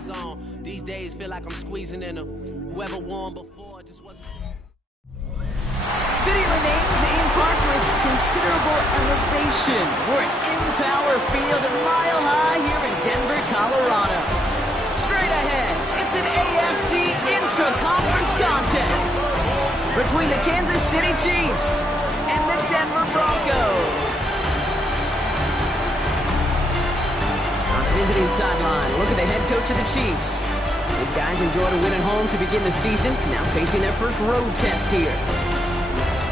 zone. These days feel like I'm squeezing in them. Whoever won before just wasn't. Fitting the names in Park with considerable elevation. We're at Empower Field at Mile High here in Denver, Colorado. Straight ahead, it's an AFC intra-conference contest between the Kansas City Chiefs and the Denver Broncos. On the visiting sideline, look at the head coach of the Chiefs. These guys enjoyed a win at home to begin the season, now facing their first road test here.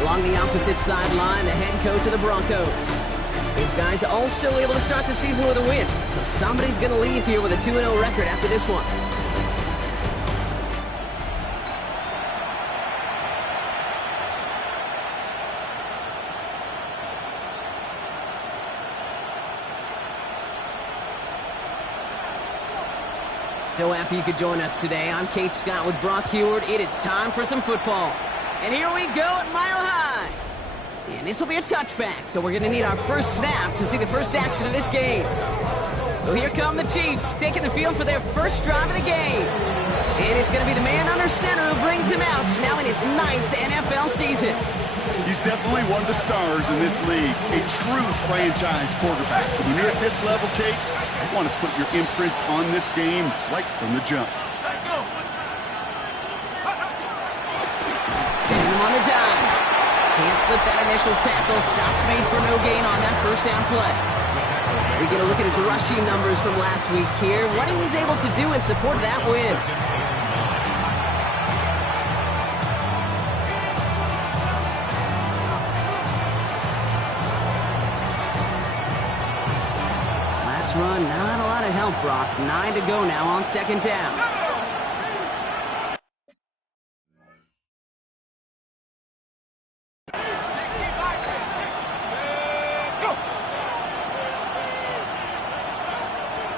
Along the opposite sideline, the head coach of the Broncos. These guys also able to start the season with a win, so somebody's going to leave here with a 2-0 record after this one. So happy you could join us today. I'm Kate Scott with Brock Heward. It is time for some football. And here we go at Mile High. And this will be a touchback, so we're going to need our first snap to see the first action of this game. So here come the Chiefs, taking the field for their first drive of the game. And it's going to be the man under center who brings him out, now in his 9th NFL season. He's definitely one of the stars in this league, a true franchise quarterback. But when you're at this level, Kate, you want to put your imprints on this game right from the jump. Sending him on the dime. Can't slip that initial tackle. Stops made for no gain on that first down play. We get a look at his rushing numbers from last week here. What he was able to do in support of that win. Last run, not a lot of help, Brock. 9 to go now on second down.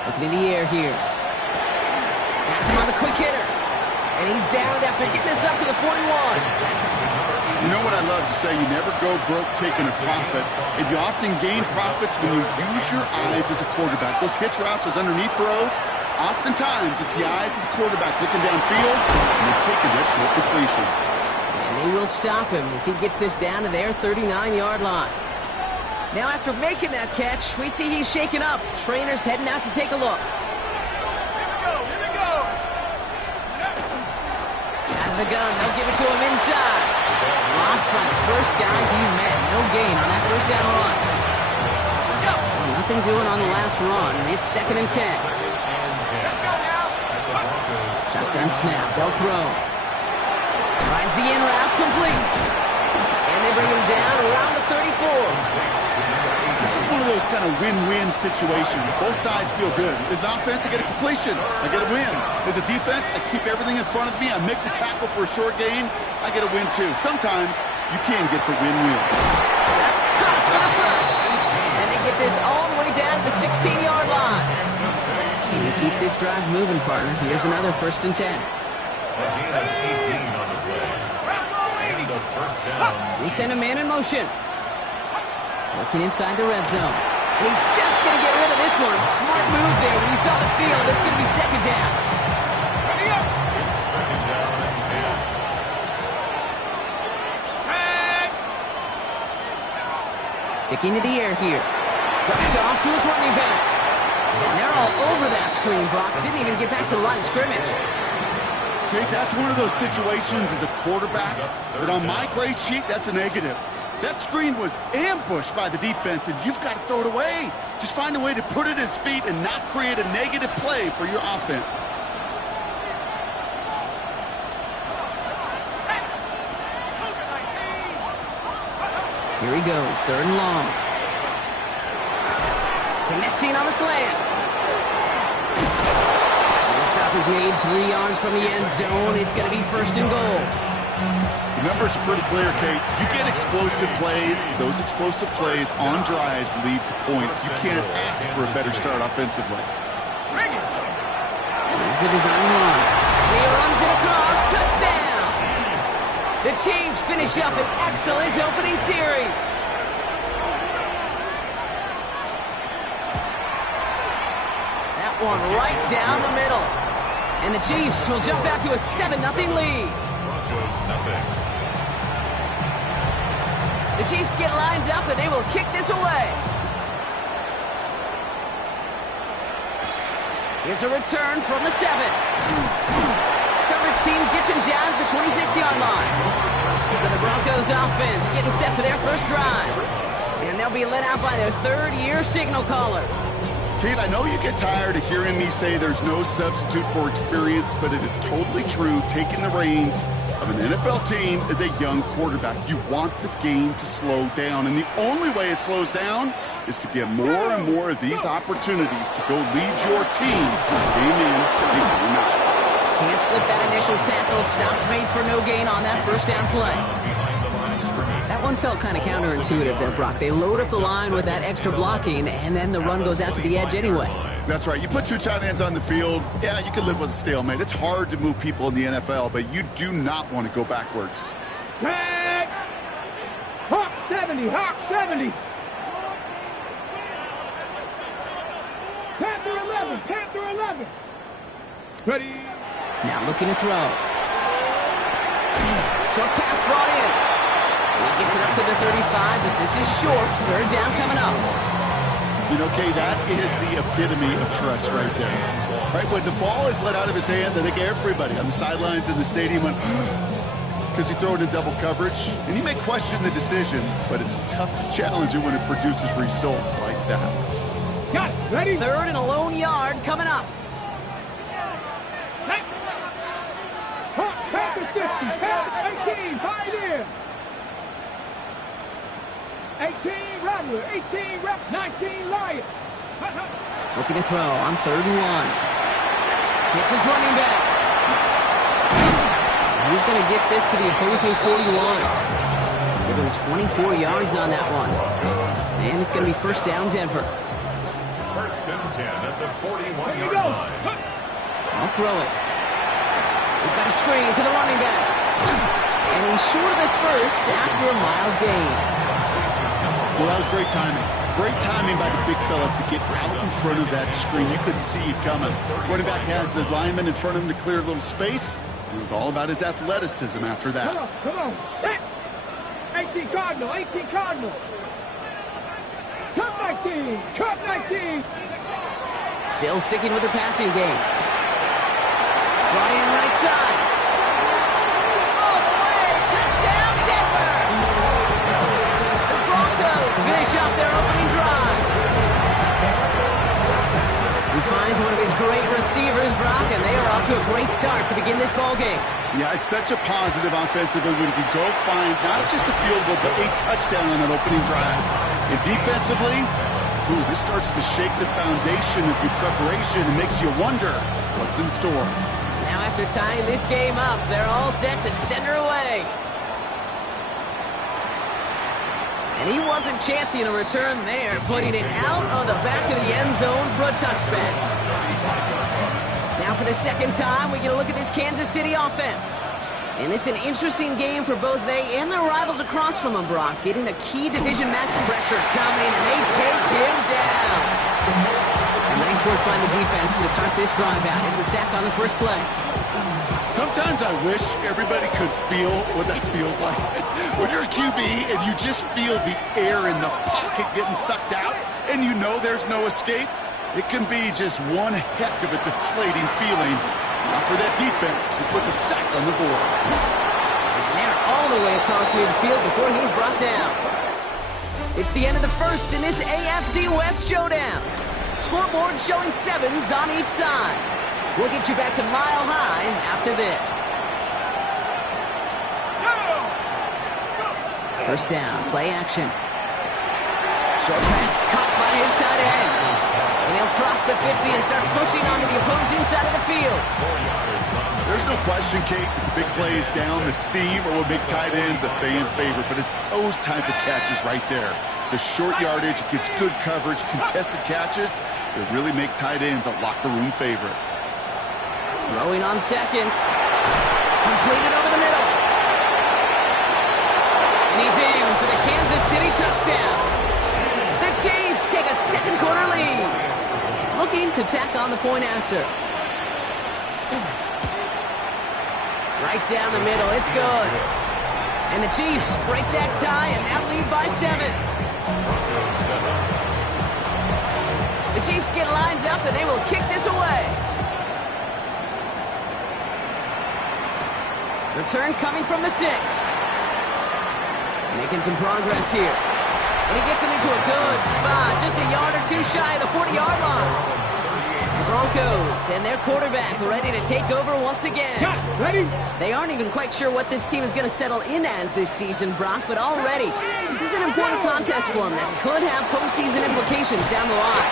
Looking in the air here. That's him on the quick hitter. And he's down after getting this up to the 41. You know what I love to say? You never go broke taking a profit. And you often gain profits when you use your eyes as a quarterback. Those hitch routes, those underneath throws, oftentimes it's the eyes of the quarterback looking downfield and they're taking that short completion. And they will stop him as he gets this down to their 39-yard line. Now, after making that catch, we see he's shaken up. Trainer's heading out to take a look. Here we go. Out of the gun, they'll give it to him inside. Blocked by the first guy he met. No gain on that first down run. Well, nothing doing on the last run. It's 2nd and 10. Shotgun snap. They'll throw. Finds the in route complete. And they bring him down around the 34. This is one of those kind of win-win situations. Both sides feel good. As an offense, I get a completion. I get a win. As a defense, I keep everything in front of me. I make the tackle for a short gain. I get a win, too. Sometimes you can get to win-win. That's cut for the first. And they get this all the way down to the 16-yard line. And you keep this drive moving, partner. Here's another 1st and 10. Again, 18 on the play. And the first down. We send a man in motion. Working inside the red zone. And he's just going to get rid of this one. Smart move there. When you saw the field, it's going to be 2nd down. Ready up. It's 2nd down and 10. Sticking to the air here. Dropped off to his running back. And they're all over that screen, Brock. Didn't even get back to the line of scrimmage. Kate, that's one of those situations as a quarterback that on my grade sheet, that's a negative. That screen was ambushed by the defense, and you've got to throw it away. Just find a way to put it at his feet and not create a negative play for your offense. Here he goes, 3rd and long. Connecting on the slant. The stop is made 3 yards from the end zone. It's going to be 1st and goal. The numbers are pretty clear, Kate. You get explosive plays. Those explosive plays on drives lead to points. You can't ask for a better start offensively. Here's a design run. He runs it across. Touchdown! The Chiefs finish up an excellent opening series. That one right down the middle. And the Chiefs will jump out to a 7-0 lead. Broncos nothing. The Chiefs get lined up, and they will kick this away. Here's a return from the 7. Coverage team gets him down at the 26-yard line. So the Broncos offense getting set for their first drive. And they'll be led out by their third-year signal caller. Pete, I know you get tired of hearing me say there's no substitute for experience, but it is totally true. Taking the reins of an NFL team as a young quarterback, you want the game to slow down, and the only way it slows down is to get more and more of these opportunities to go lead your team game in, game out. Can't slip that initial tackle. Stops made for no gain on that first down play. That one felt kind of counterintuitive there, Brock. They load up the line with that extra blocking, and then the run goes out to the edge anyway. That's right. You put two tight ends on the field, yeah, you can live with a stalemate. It's hard to move people in the NFL, but you do not want to go backwards. Tag! Hawk 70, Hawk 70. Panther 11, Panther 11. Ready. Now looking to throw. Short pass brought in. He gets it up to the 35, but this is short. Third down coming up. You know, Kay, that is the epitome of trust right there. Right, when the ball is let out of his hands, I think everybody on the sidelines in the stadium went, because you throw it in double coverage, and you may question the decision, but it's tough to challenge it when it produces results like that. Got it. Ready. Third and a lone yard coming up. Hawk, Panther 50, Panther 18, hide in. 18, Rattler, 18, Rep, 19, Lion. Looking to throw on 3rd and 1. Hits his running back. He's going to get this to the opposing 41. Give him 24 yards on that one. And it's going to be first down, Denver. First and 10 at the 41-yard line. I'll throw it. We've got a screen to the running back. And he's short of the first after a mild gain. Well, that was great timing. Great timing by the big fellas to get out in front of that screen. You couldn't see it coming. Running back has the lineman in front of him to clear a little space. It was all about his athleticism after that. Come on. 18 Cardinal, 18 Cardinal. Cut 19, cut 19. Still sticking with the passing game. Brought in right side. All the way. Touchdown, Denver. The Broncos finish off their opening drive. He finds one of his great receivers, Brock, and they are off to a great start to begin this ball game. Yeah, it's such a positive offensively when you can go find not just a field goal, but a touchdown on that opening drive. And defensively, this starts to shake the foundation of your preparation and makes you wonder what's in store. Now after tying this game up, they're all set to send her away. And he wasn't chancing a return there, putting it out on the back of the end zone for a touchback. Now for the second time, we get a look at this Kansas City offense. And it's an interesting game for both they and their rivals across from them, Brock. Getting a key division match pressure coming, and they take him down. And nice work by the defense to start this drive out. It's a sack on the first play. Sometimes I wish everybody could feel what that feels like. When you're a QB and you just feel the air in the pocket getting sucked out and you know there's no escape, it can be just one heck of a deflating feeling. Now for that defense, who puts a sack on the board. And they're all the way across midfield before he's brought down. It's the end of the first in this AFC West showdown. Scoreboard showing 7s on each side. We'll get you back to Mile High after this. First down, play action. Short pass caught by his tight end. And he'll cross the 50 and start pushing onto the opposing side of the field. There's no question, Kate, big plays down the seam or will make tight ends a fan favorite, but it's those type of catches right there. The short yardage, gets good coverage, contested catches that really make tight ends a locker room favorite. Throwing on seconds. Completed over the middle. And he's in for the Kansas City touchdown. The Chiefs take a second quarter lead. Looking to tack on the point after. Right down the middle. It's good. And the Chiefs break that tie and now lead by 7. The Chiefs get lined up and they will kick this away. Return coming from the 6. Making some progress here. And he gets him into a good spot, just a yard or 2 shy of the 40-yard line. The Broncos and their quarterback ready to take over once again. Ready? They aren't even quite sure what this team is going to settle in as this season, Brock, but already this is an important contest for them that could have postseason implications down the line.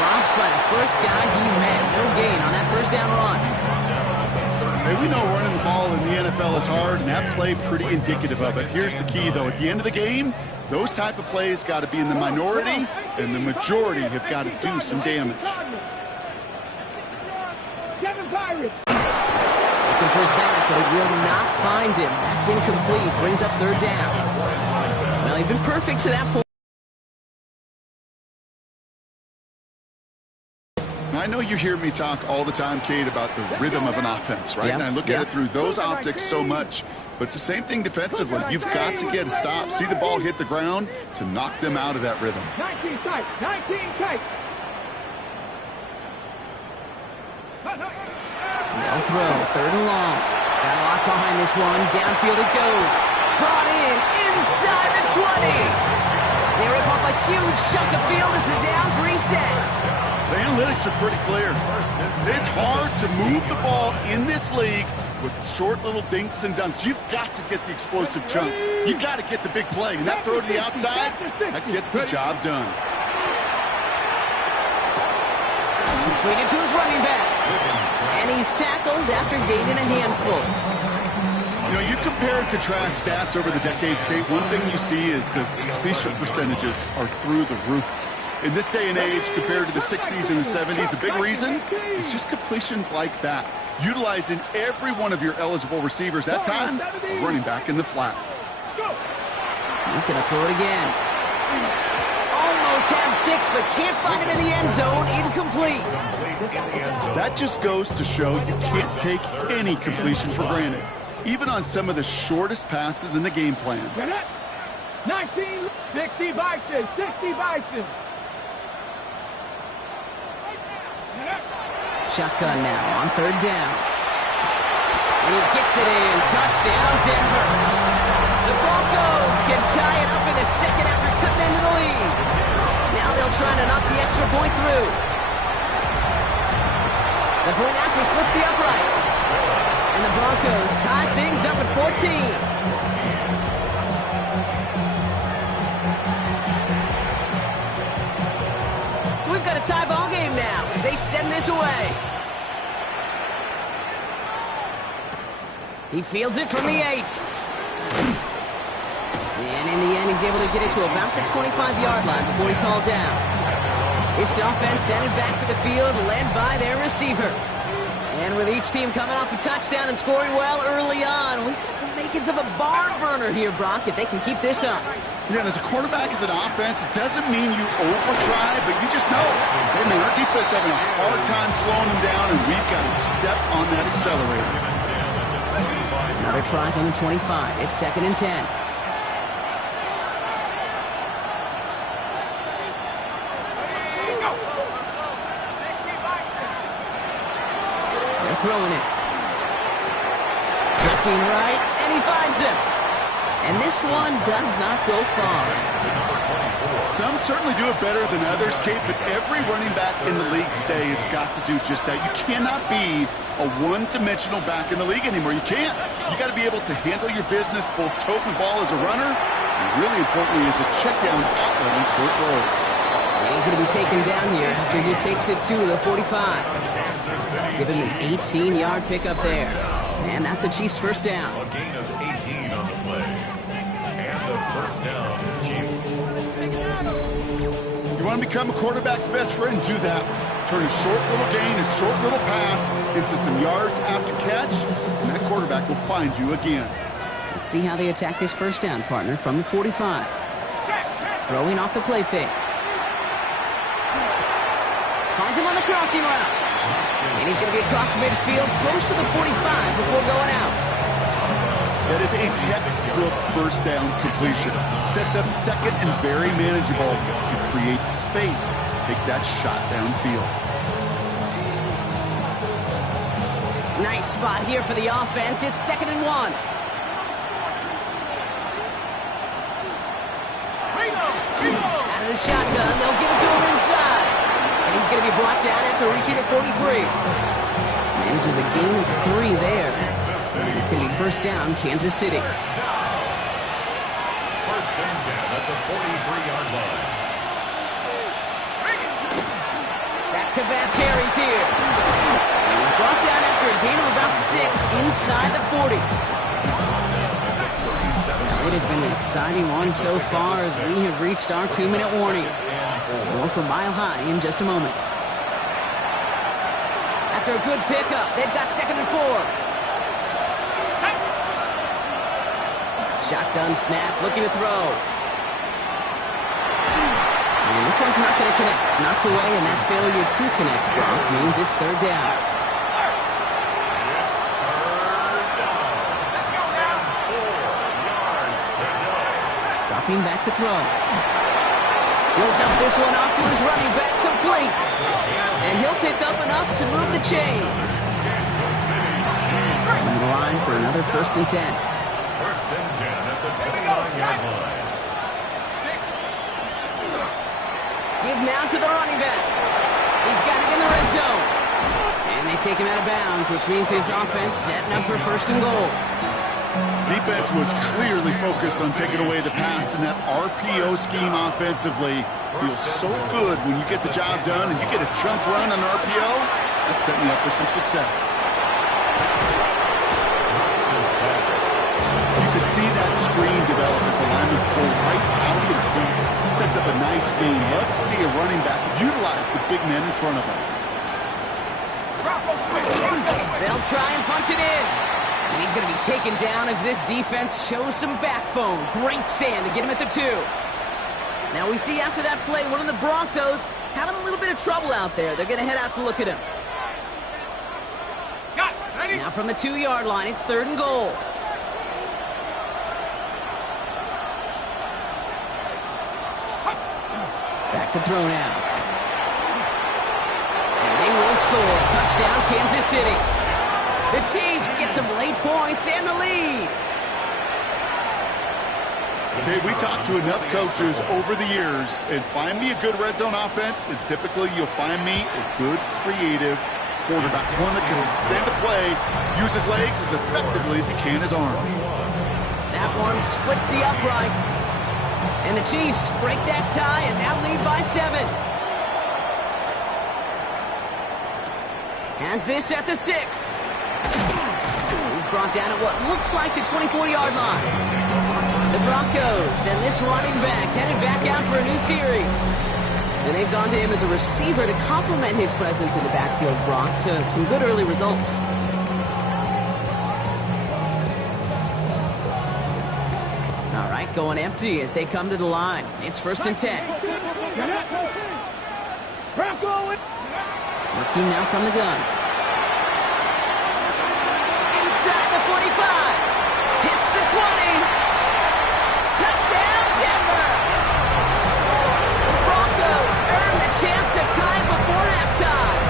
Dropped by the first guy he met. No gain on that first down run. Hey, we know running the ball in the NFL is hard, and that play pretty indicative of it. Here's the key, though. At the end of the game, those type of plays got to be in the minority, and the majority have got to do some damage. Looking for his back, but it will not find him. That's incomplete. Brings up 3rd down. Well, he's been perfect to that point. I know you hear me talk all the time, Kate, about the rhythm of an offense, right? Yep. And I look at it through those optics so much, but it's the same thing defensively. You've got to get a stop, see the ball hit the ground to knock them out of that rhythm. 19 tight, 19 tight. They'll throw, 3rd and long. Got a lot behind this one. Downfield it goes. Brought in, inside the 20. They rip off a huge chunk of field as the downs reset. The analytics are pretty clear. It's hard to move the ball in this league with short little dinks and dunks. You've got to get the explosive chunk. You've got to get the big play. And that throw to the outside, that gets the job done. Completed to his running back. And he's tackled after gaining a handful. You know, you compare and contrast stats over the decades, Kate. One thing you see is the completion percentages are through the roof. In this day and age, compared to the 60s and the 70s, a big reason is just completions like that. Utilizing every one of your eligible receivers that time, a running back in the flat. He's going to throw it again. Almost had 6, but can't find him in the end zone. Incomplete. That just goes to show you can't take any completion for granted, even on some of the shortest passes in the game plan. 19, 60 Bison, 60 Bison. Shotgun now on 3rd down. And he gets it in. Touchdown, Denver. The Broncos can tie it up in the 2nd after cutting into the lead. Now they'll try to knock the extra point through. The point after splits the uprights. And the Broncos tie things up at 14. We've got a tie ball game now as they send this away. He fields it from the 8. And in the end, he's able to get it to about the 25-yard line before he's hauled down. This offense headed back to the field, led by their receiver. And with each team coming off a touchdown and scoring well early on, we've got the makings of a barn burner here, Brock, if they can keep this up. Yeah, and as a quarterback, as an offense, it doesn't mean you over-try, but you just know, hey, man, our defense having a hard time slowing them down, and we've got to step on that accelerator. Another try from the 25. It's 2nd and 10. They're throwing it. Looking right, and he finds him. And this one does not go far. Some certainly do it better than others, Kate, but every running back in the league today has got to do just that. You cannot be a one-dimensional back in the league anymore. You can't. You got to be able to handle your business, both toting the ball as a runner, and really importantly as a check-down outlet on short throws. And he's going to be taken down here after he takes it to the 45. Give him an 18-yard pickup there. And that's a Chiefs first down. A gain of 18 on the play. And the first down, Chiefs. You want to become a quarterback's best friend, do that. Turn a short little gain, a short little pass into some yards after catch, and that quarterback will find you again. Let's see how they attack this first down, partner, from the 45. Throwing off the play fake. Finds him on the crossing route. And he's going to be across midfield, close to the 45 before going out. That is a textbook first down completion. Sets up second and very manageable and creates space to take that shot downfield. Nice spot here for the offense. It's 2nd and 1. Out of the shotgun, they'll give it to him inside. And he's going to be brought down after reaching at 43. Manages a gain of 3 there. And it's going to be first down, Kansas City. First and 10 at the 43-yard line. Back-to-back carries here. And he's brought down after a gain of about 6 inside the 40. Now, it has been an exciting one so far as we have reached our 2-minute warning. More for Mile High in just a moment. After a good pickup, they've got 2nd and 4. Shotgun snap, looking to throw. And this one's not going to connect. Knocked away, and that failure to connect, Brock, means it's 3rd down. Dropping back to throw. He'll dump this one off to his running back, complete. And he'll pick up enough to move the chains. On the line for another 1st and 10. First and 10 at the 29-yard line. Give now to the running back. He's got it in the red zone. And they take him out of bounds, which means his offense setting up for 1st and goal. Defense was clearly focused on taking away the pass, and that RPO scheme offensively feels so good when you get the job done and you get a jump run on RPO. That's setting you up for some success. You could see that screen develop as the lineman pulled right out in front. Sets up a nice game. Love to see a running back utilize the big man in front of him. They'll try and punch it in. And he's going to be taken down as this defense shows some backbone. Great stand to get him at the 2. Now we see after that play, one of the Broncos having a little bit of trouble out there. They're going to head out to look at him. Now from the 2-yard line, it's 3rd and goal. Back to throw now. And they will score. Touchdown, Kansas City. The Chiefs get some late points and the lead. Okay, we talked to enough coaches over the years, and find me a good red zone offense, and typically you'll find me a good, creative quarterback. One that can stand to play, use his legs as effectively as he can his arm. That one splits the uprights. And the Chiefs break that tie and now lead by 7. Has this at the 6. He's brought down at what looks like the 24-yard line. The Broncos and this running back headed back out for a new series. And they've gone to him as a receiver to complement his presence in the backfield, Brock, to some good early results. All right, going empty as they come to the line. It's 1st and 10. Working now from the gun. Inside the 45. Hits the 20. Touchdown, Denver! The Broncos earn the chance to tie before halftime.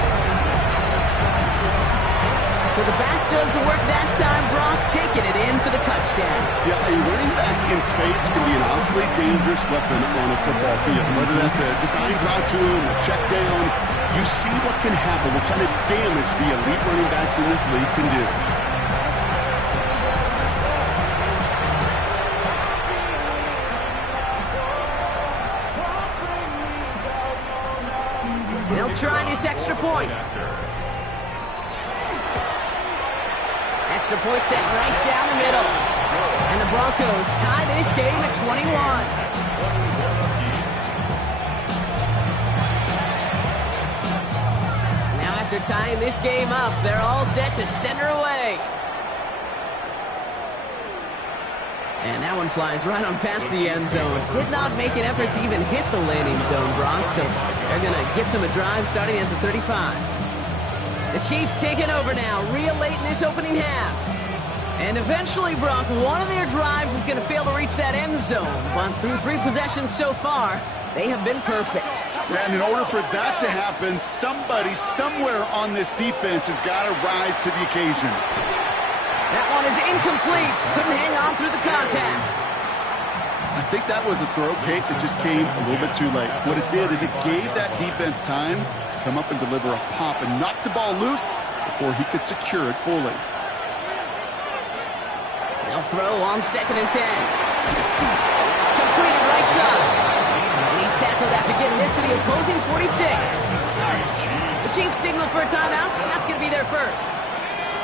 So the back does the work that time, Brock, taking it in for the touchdown. Yeah, a running back in space can be an awfully dangerous weapon on a football field. Whether that's a design drive to him, a check down, you see what can happen, what kind of damage the elite running backs in this league can do. They'll try this extra point. Extra point set right down the middle. And the Broncos tie this game at 21. Now after tying this game up, they're all set to send her away. And that one flies right on past the end zone. Did not make an effort to even hit the landing zone, Brock, so they're going to gift him a drive starting at the 35. The Chiefs taking over now, real late in this opening half. And eventually, Brock, one of their drives is going to fail to reach that end zone. But through 3 possessions so far, they have been perfect. Yeah, and in order for that to happen, somebody somewhere on this defense has got to rise to the occasion. That one is incomplete. Couldn't hang on through the contact. I think that was a throw, Kate, that just came a little bit too late. What it did is it gave that defense time to come up and deliver a pop and knock the ball loose before he could secure it fully. They'll throw on 2nd and 10. It's completed right side. And he's tackled after getting this to the opposing 46. The Chiefs signal for a timeout. That's going to be their first.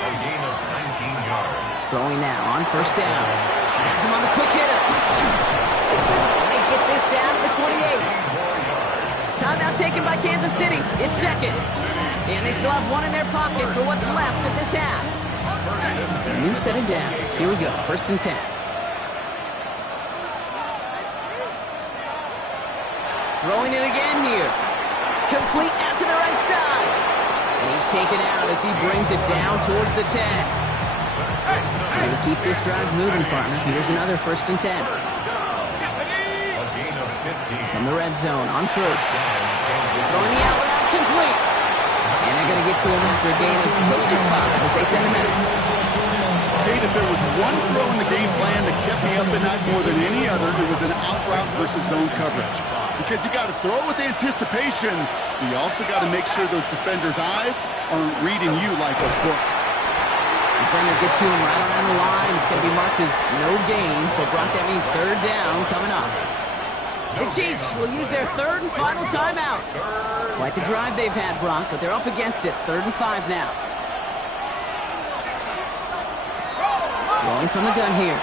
A gain of 19 yards. Throwing now on 1st down. Has him on the quick hitter. They get this down to the 28. Timeout taken by Kansas City. It's 2nd. And they still have one in their pocket for what's left of this half. So a new set of downs. Here we go. 1st and 10. Throwing it again here. Complete out to the right side. And he's taken out as he brings it down towards the 10. Going to keep this drive moving, partner. Here's another 1st and 10. A gain of 15. From the red zone on 1st. Throwing the out route complete. And they're going to get to him after a gain of close to 5 as they send him out. Kate, if there was one throw in the game plan that kept me up at night more than any other, it was an out route versus zone coverage. Because you got to throw with anticipation, but you also got to make sure those defenders' eyes aren't reading you like a book. Defender gets to him right around the line. It's going to be marked as no gain, so Brock, that means 3rd down coming up. The Chiefs will use their 3rd and final timeout. Quite the drive they've had, Brock, but they're up against it. 3rd and 5 now. Rolling from the gun here.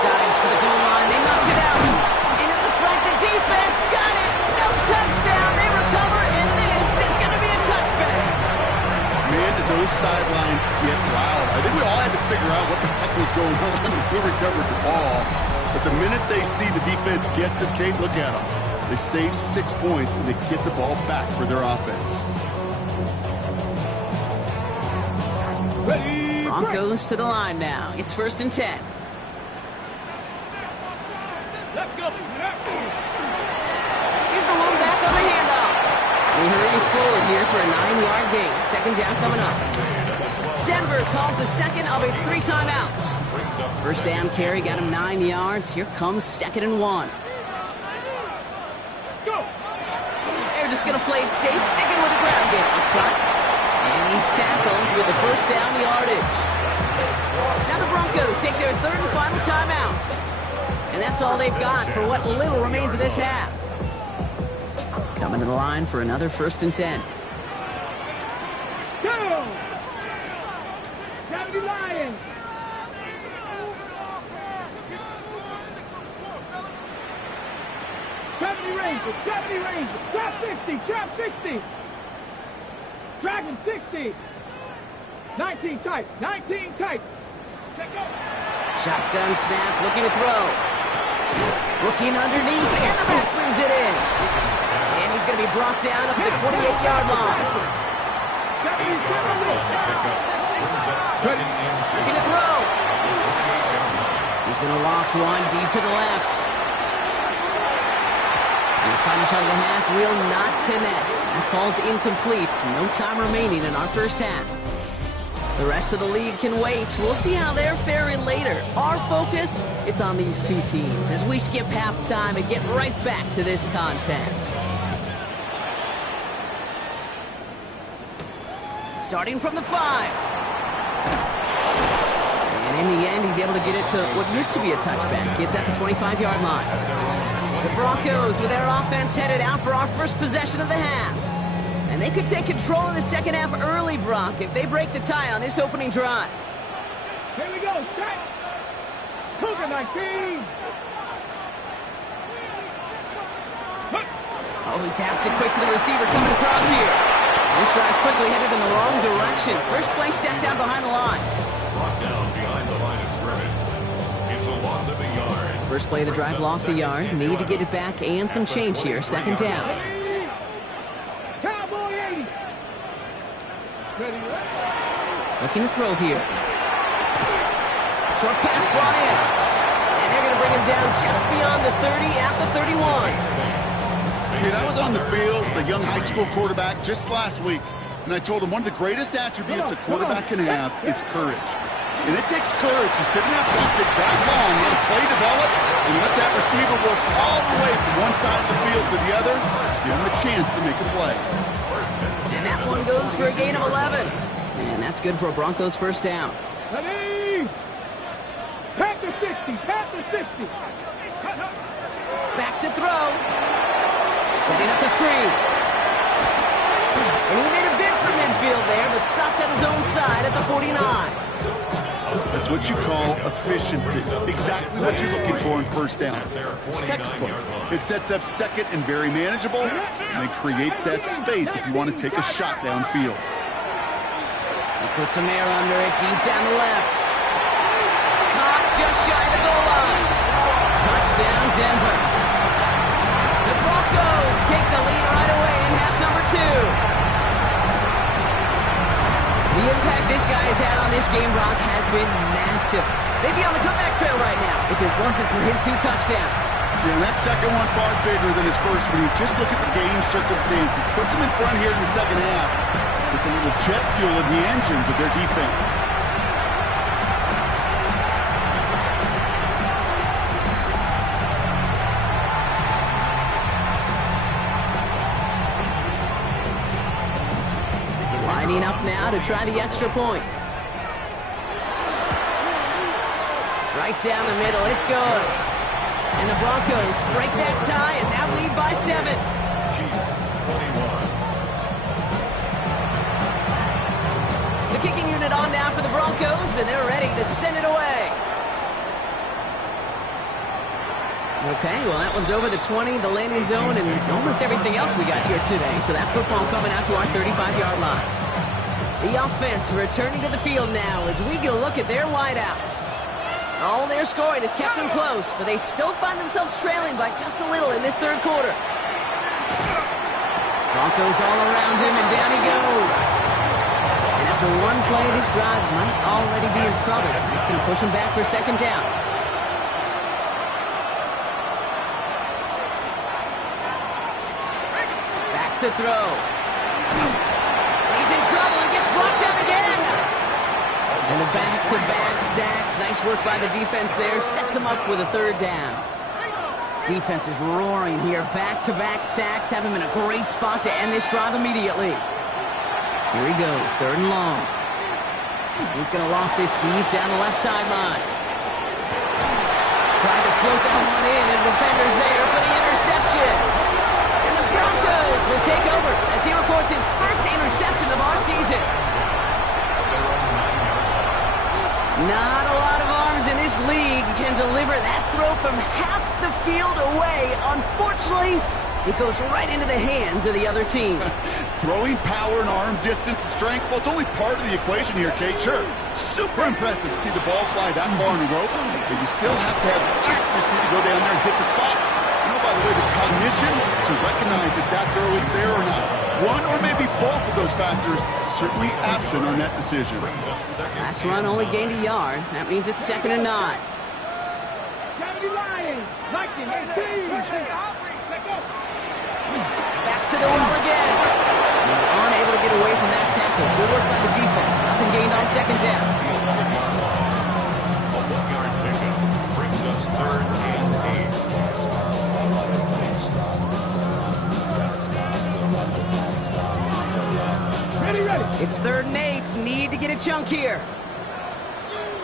Dives for the goal line. They knocked it out. And it looks like the defense got it. No touchdown. They recover, and this is going to be a touchback. Man, did those sidelines get loud. I think we all had to figure out what the heck was going on when we recovered the ball. But the minute they see the defense gets it, Kate, look at them. They save 6 points, and they get the ball back for their offense. Broncos to the line now. It's 1st and 10. Let's go. Here's the lone back on the handoff. He hurries forward here for a 9-yard gain. 2nd down coming up. Denver calls the 2nd of its 3 timeouts. 1st down carry got him 9 yards. Here comes 2nd and 1. Go. They're just going to play it safe, sticking with the ground game, looks like. And he's tackled with the 1st down yardage. Now the Broncos take their 3rd and final timeout. And that's all they've got for what little remains of this half. Coming to the line for another 1st and 10. Go. 70 Lions. Rangers, 70 Rangers, trap 50, trap 60. Dragon 60. 19 tight, 19 tight. Shotgun snap, looking to throw. Looking underneath, and the back brings it in. And he's going to be brought down up at the 28-yard line. Looking to throw. He's going to loft one deep to the left. His final shot of the half will not connect. That falls incomplete. No time remaining in our first half. The rest of the league can wait. We'll see how they're faring later. Our focus, it's on these two teams as we skip halftime and get right back to this contest. Starting from the 5. And in the end, he's able to get it to what used to be a touchback. It's at the 25-yard line. The Broncos with their offense headed out for our first possession of the half. And they could take control of the second half early, Brock, if they break the tie on this opening drive. Here we go, set. Cougar 19. Oh, he taps it quick to the receiver coming across here. This drive's quickly headed in the wrong direction. First play set down behind the line. Brought down behind the line of scrimmage. First play of the drive lost a yard. Need to get it back and some change here. Second down. Cowboy 80. Looking to throw here. Short pass brought in. And they're going to bring him down just beyond the 30 at the 31. Okay, that was on the field, the young high school quarterback, just last week. And I told him one of the greatest attributes a quarterback can have is courage. And it takes courage to sit in that pocket that long, let a play develop, and let that receiver work all the way from one side of the field to the other. Give him a chance to make a play. And that one goes for a gain of 11. And that's good for a Broncos first down. Ready? Panther 60. Panther 60. Back to throw. Setting up the screen. And he made a bid for midfield there, but stopped on his own side at the 49. That's what you call efficiency. Exactly what you're looking for in first down. Textbook. It sets up second and very manageable, and it creates that space if you want to take a shot downfield. He puts some air under it, deep down the left. Caught just shy of the goal line. Touchdown, Denver. The Broncos take the lead right away in half number 2. The impact this guy has had on this game, Brock, has been massive. They'd be on the comeback trail right now if it wasn't for his 2 touchdowns. Yeah, that second one far bigger than his first when you just look at the game circumstances. Puts him in front here in the second half. It's a little jet fuel in the engines of their defense. Lining up now to try the extra point. Right down the middle, it's good. And the Broncos break that tie and now lead by 7. The kicking unit on now for the Broncos, and they're ready to send it away. Okay, well, that one's over the 20, the landing zone, and almost everything else we got here today. So that football coming out to our 35-yard line. The offense returning to the field now as we get a look at their wideouts. All their scoring has kept them close, but they still find themselves trailing by just a little in this third quarter. Broncos all around him, and down he goes. And after one play, this drive might already be in trouble. It's going to push him back for second down. Back to throw. He's in trouble and gets brought down again. And a back-to-back sacks. Nice work by the defense there. Sets him up with a third down. Defense is roaring here. Back-to-back sacks have him in a great spot to end this drive immediately. Here he goes, third and long. He's going to loft this deep down the left sideline. Tried to float that one in, and defenders there for the interception. And the Broncos will take over as he records his first interception of our season. Not a lot of arms in this league can deliver that throw from half the field away. Unfortunately, it goes right into the hands of the other team. Throwing power and arm distance and strength, well, it's only part of the equation here, Kate. Sure, super impressive to see the ball fly that far in a rope, but you still have to have the accuracy to go down there and hit the spot. You know, by the way, the cognition to recognize if that throw is there or not. One or maybe both of those factors certainly absent on that decision. Last run only gained a yard. That means it's 2nd and 9. Back to the well again. He's unable to get away from that tackle. Good work by the defense. Nothing gained on second down. A 1-yard pickup brings us 3rd and 8. Ready. It's 3rd and 8. Need to get a chunk here.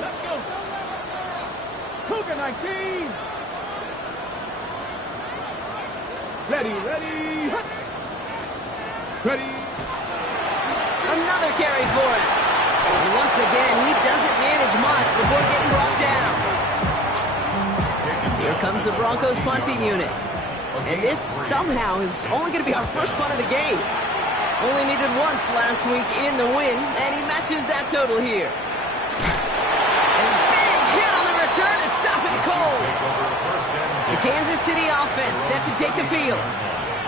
Let's go. Cougar 19. Ready. Another carry for him. And once again, he doesn't manage much before getting brought down. Here comes the Broncos punting unit. And this somehow is only going to be our first punt of the game. Only needed once last week in the win, and he matches that total here. And a big hit on the return to stop it cold. The Kansas City offense set to take the field.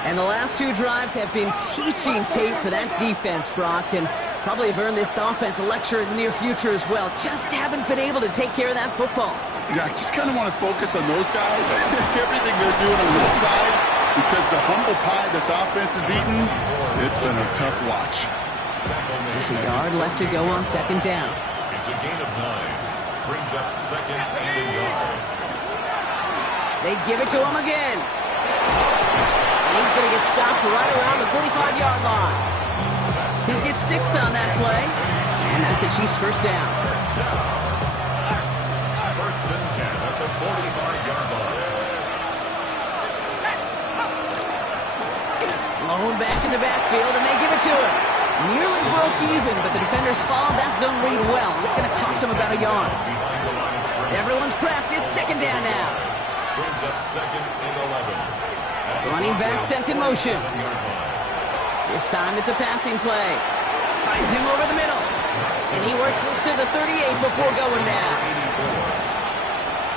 And the last two drives have been teaching tape for that defense, Brock, and probably have earned this offense a lecture in the near future as well. Just haven't been able to take care of that football. Yeah, I just kind of want to focus on those guys, everything they're doing on that side, because the humble pie this offense is eating, it's been a tough watch. Just a yard left to go on second down. It's a gain of 9. Brings up second and a yard. They give it to him again. And he's going to get stopped right around the 45-yard line. He gets 6 on that play. And that's a Chiefs first down. First and 10 at the 45-yard line. Blown back in the backfield, and they give it to him. Nearly broke even, but the defenders followed that zone read well. It's going to cost him about a yard. Behind the line of scrimmage. Everyone's prepped. It's second down now. Brings up second and 11. Running back sent in motion. This time it's a passing play. Finds him over the middle. And he works this to the 38 before going down.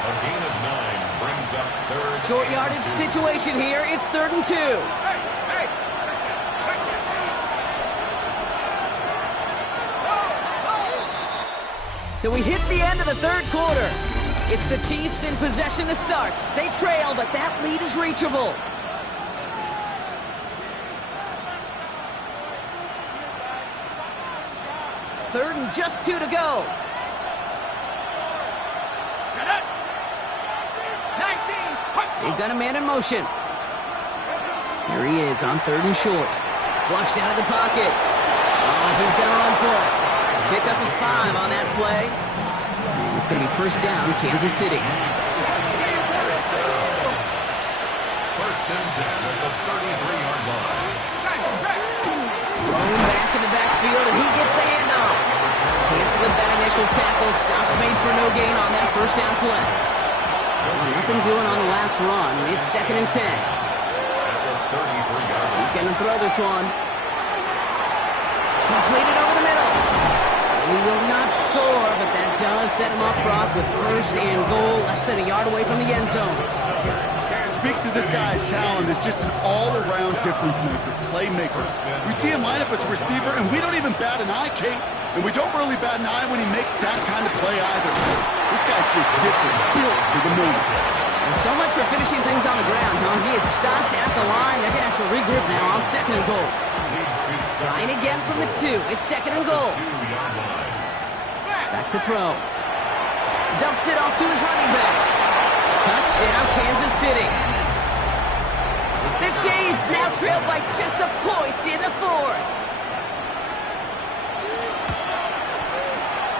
A gain of 9 brings up third. Short yardage situation here. It's 3rd and 2. So we hit the end of the third quarter. It's the Chiefs in possession to start. They trail, but that lead is reachable. Third and just 2 to go. They've got a man in motion. Here he is on 3rd and short. Flushed out of the pocket. Oh, he's going to run for it. Pick up a 5 on that play. And it's going to be first down, Kansas City. First and 10 at the 33-yard line. Thrown back in the backfield, and he gets the handoff. Can't slip that initial tackle. Stops made for no gain on that first down play. Well, nothing doing on the last run. It's 2nd and 10. He's going to throw this one. Completed over the middle. We will not score, but that does set him up, Brock, with first and goal, less than a yard away from the end zone. Speaks to this guy's talent as just an all-around difference maker, playmaker. We see him line up as a receiver, and we don't even bat an eye, Kate. And we don't really bat an eye when he makes that kind of play either. This guy's just different, built for the moment. And so much for finishing things on the ground, huh? He is stopped at the line. They're going to have to regroup now on 2nd and goal. Trying again from the 2. It's 2nd and goal. Back to throw. Dumps it off to his running back. Touchdown, Kansas City. The Chiefs now trail by just a point in the 4th.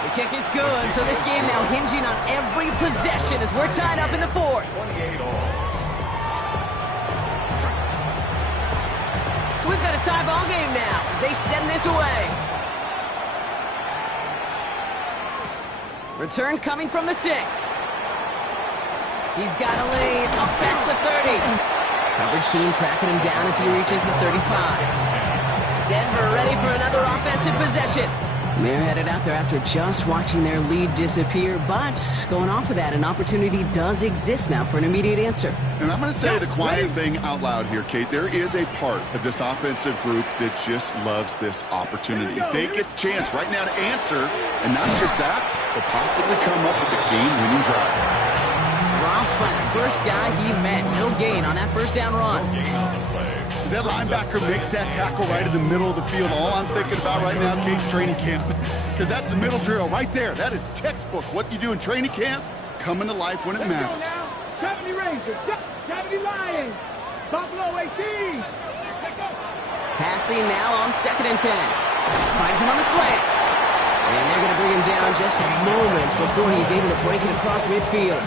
The kick is good, so this game now hinging on every possession as we're tied up in the 4th. 28 all. So we've got a tie ball game now as they send this away. Return coming from the 6. He's got a lead up past the 30. Coverage team tracking him down as he reaches the 35. Denver ready for another offensive possession. They're headed out there after just watching their lead disappear, but going off of that, an opportunity does exist now for an immediate answer. And I'm going to say the quiet thing out loud here, Kate. There is a part of this offensive group that just loves this opportunity. They get the chance right now to answer, and not just that, but possibly come up with a game-winning drive. Dropped by the first guy he met. No gain on that first down run. As that linebacker makes that tackle right in the middle of the field, all I'm thinking about right now, Kate's training camp. Because that's the middle drill right there. That is textbook. What you do in training camp, coming to life when it matters. 70 Rangers, 70 Lions, Buffalo 18. Passing now on 2nd and 10. Finds him on the slant. And they're going to bring him down just a moment before he's able to break it across midfield.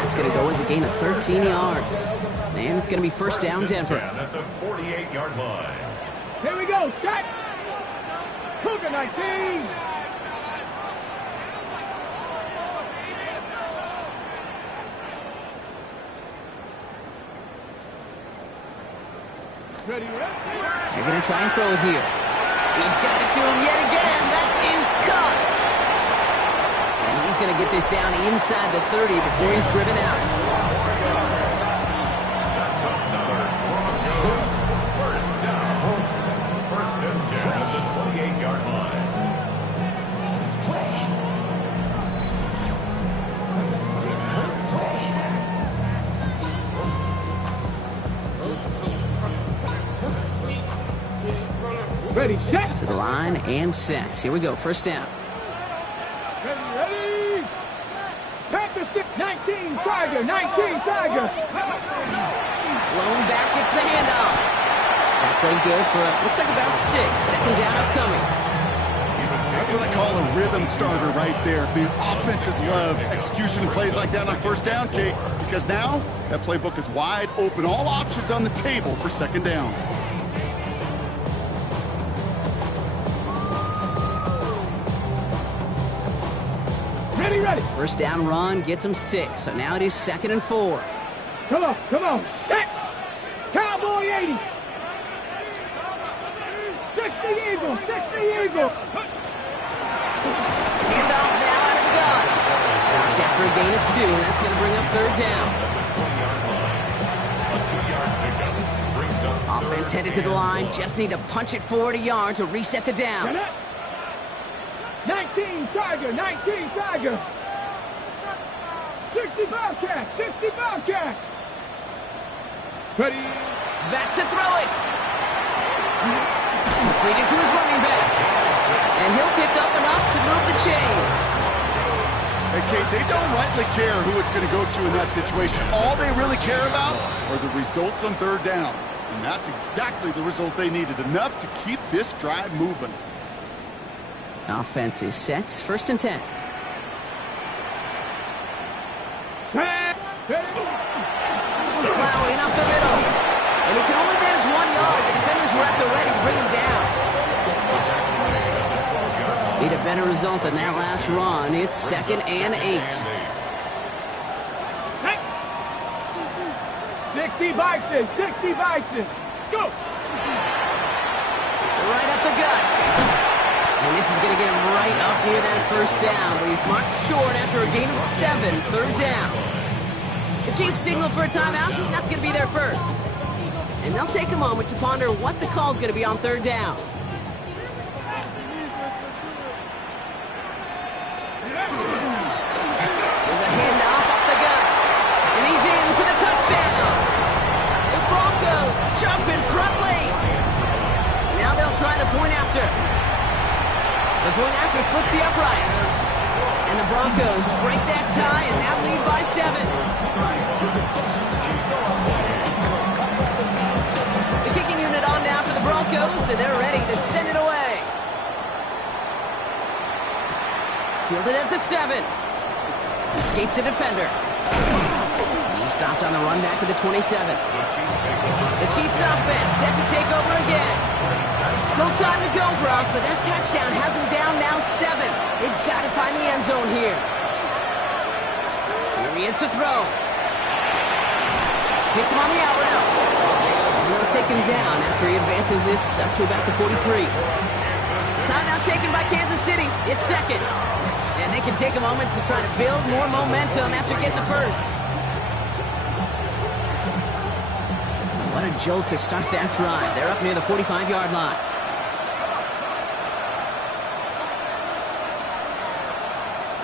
That's going to go as a gain of 13 yards. And it's going to be first down, Denver. At the 48-yard line. Here we go, set. Cougar 19. Ready, They're going to try and throw it here. He's got it to him yet again. That is cut. And he's he's going to get this down inside the 30 before he's driven out. That's another Broncos first down. First and 10 at the 28-yard line. Ready, set. To the line and set. Here we go. First down. Ready. Panther stick. 19 Tiger. 19 Tiger. Blown back. It's the handoff. That play good for, looks like about 6. Second down upcoming. That's what I call a rhythm starter right there. The offenses love execution plays like that on first down, Kate, because now that playbook is wide open. All options on the table for second down. Ready. First down run gets him 6. So now it is 2nd and 4. Come on. Set. Cowboy 80. 60 Eagle. 60 Eagle. Handoff now out of the gun. Stopped after a gain of 2, and that's going to bring up third down. A 2-yard pickup brings up Offense headed to the line. Just need to punch it forward a yard to reset the downs. 19 Tiger. 19 Tiger. 60 Bobcat. 60 Bobcat. Ready. Back to throw it. Completed to his running back. And he'll pick up enough to move the chains. Hey, Kate, they don't rightly care who it's going to go to in that situation. All they really care about are the results on third down. And that's exactly the result they needed. Enough to keep this drive moving. Offense is set. First and 10. Plowing up the middle. And he can only manage 1 yard. The defenders were at the ready to bring him down. Need a better result than that last run. It's 2nd and 8. 60 Bison. 60 Bison. Let's go. Right up the gut. And this is going to get him right up near that first down. But he's marked short after a gain of 7. Third down. The Chiefs signal for a timeout. That's going to be their first. And they'll take a moment to ponder what the call is going to be on third down. There's a handoff up the gut. And he's in for the touchdown. The Broncos jump in front late. Now they'll try the point after. The point after splits the upright. And the Broncos break that tie and now lead by 7. The kicking unit on now for the Broncos, and they're ready to send it away. Fielded at the 7. Escapes a defender. He stopped on the run back of the 27. The Chiefs offense set to take over again. Still time to go, Brock, but that touchdown has them down now 7. They've got to find the end zone here. Here he is to throw. Hits him on the out route. And they'll take him down after he advances this up to about the 43. Timeout taken by Kansas City. It's 2nd. And they can take a moment to try to build more momentum after getting the first. What a jolt to start that drive. They're up near the 45-yard line.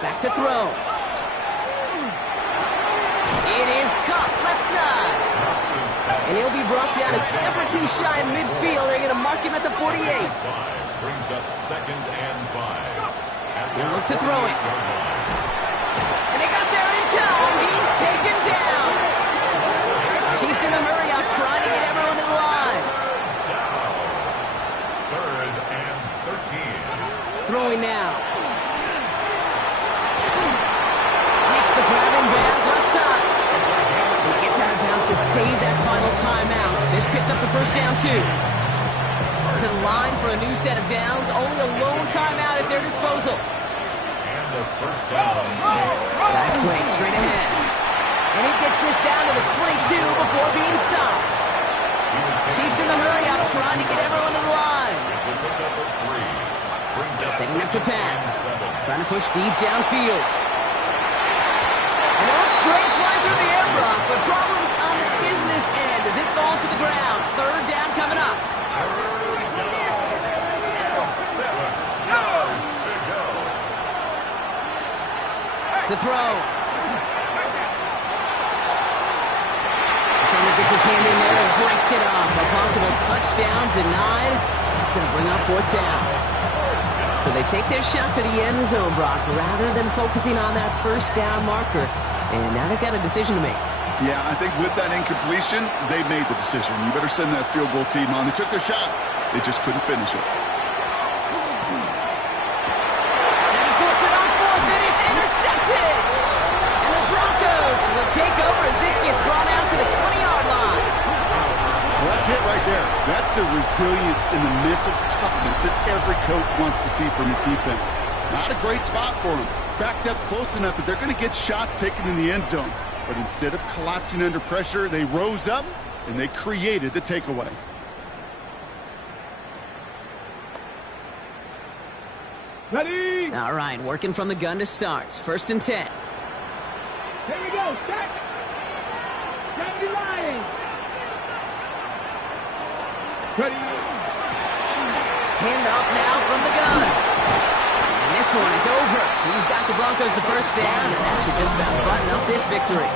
Back to throw. It is caught left side. And he'll be brought down a step or 2 shy of midfield. They're going to mark him at the 48. Brings up 2nd and 5. He'll look to throw it. And they got there in time. He's taken down. Chiefs in a hurry up, trying to get everyone to the line. 3rd and 13. Throwing now. Makes the grab in bounds left side. And he gets out of bounds to save that final timeout. This picks up the first down, too. To the line for a new set of downs. Only a lone timeout at their disposal. And the first down. Back play straight ahead. And he gets this down to the 22 before being stopped. Chiefs in the hurry up, trying to get everyone to the line. It's a pickup of 3. Brings up Setting up to pass. Trying to push deep downfield. to throw. Defender gets his hand in there and breaks it up. A possible touchdown denied. It's going to bring up 4th down. So they take their shot for the end zone, Brock, rather than focusing on that 1st down marker. And now they've got a decision to make. Yeah, I think with that incompletion, they made the decision. You better send that field goal team on. They took their shot. They just couldn't finish it. And he forced it on 4th, and it's intercepted! And the Broncos will take over as this gets brought out to the 20-yard line. Well, that's it right there. That's the resilience and the mental toughness that every coach wants to see from his defense. Not a great spot for him. Backed up close enough that they're going to get shots taken in the end zone. But instead of collapsing under pressure, they rose up and they created the takeaway. Ready? All right, working from the gun to start. 1st and 10. Here we go. Set. Got the line. Ready? Hand off now from the gun. And this one is over. He's got the Broncos the 1st down, and that should just about button up this victory.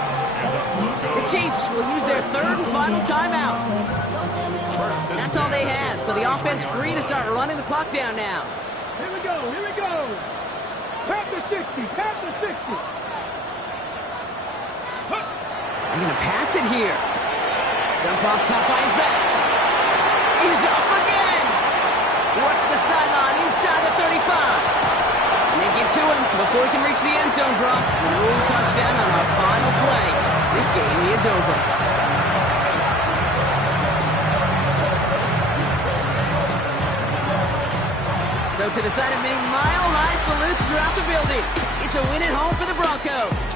The Chiefs will use their 3rd and final timeout. That's all they had, so the offense free to start running the clock down now. Here we go. Here we go. Tap the 60. Tap the 60. They're going to pass it here. Dump off, caught by his back. He's up again. Works the sideline inside the 35. And they get to him before he can reach the end zone, Brock. No touchdown on our final play. This game is over. So to decide it, make mile-high salutes throughout the building. It's a win at home for the Broncos.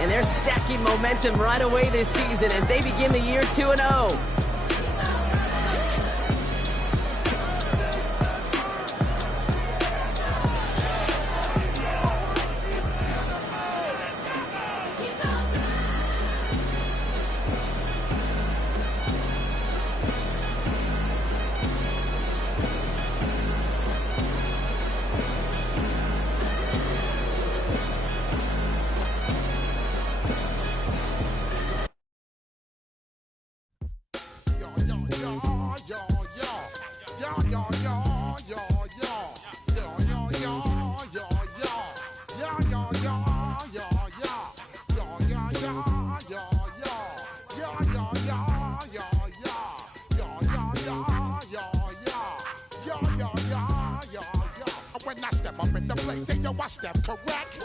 And they're stacking momentum right away this season as they begin the year 2-0. When I step up in the place, say yo, I step correct.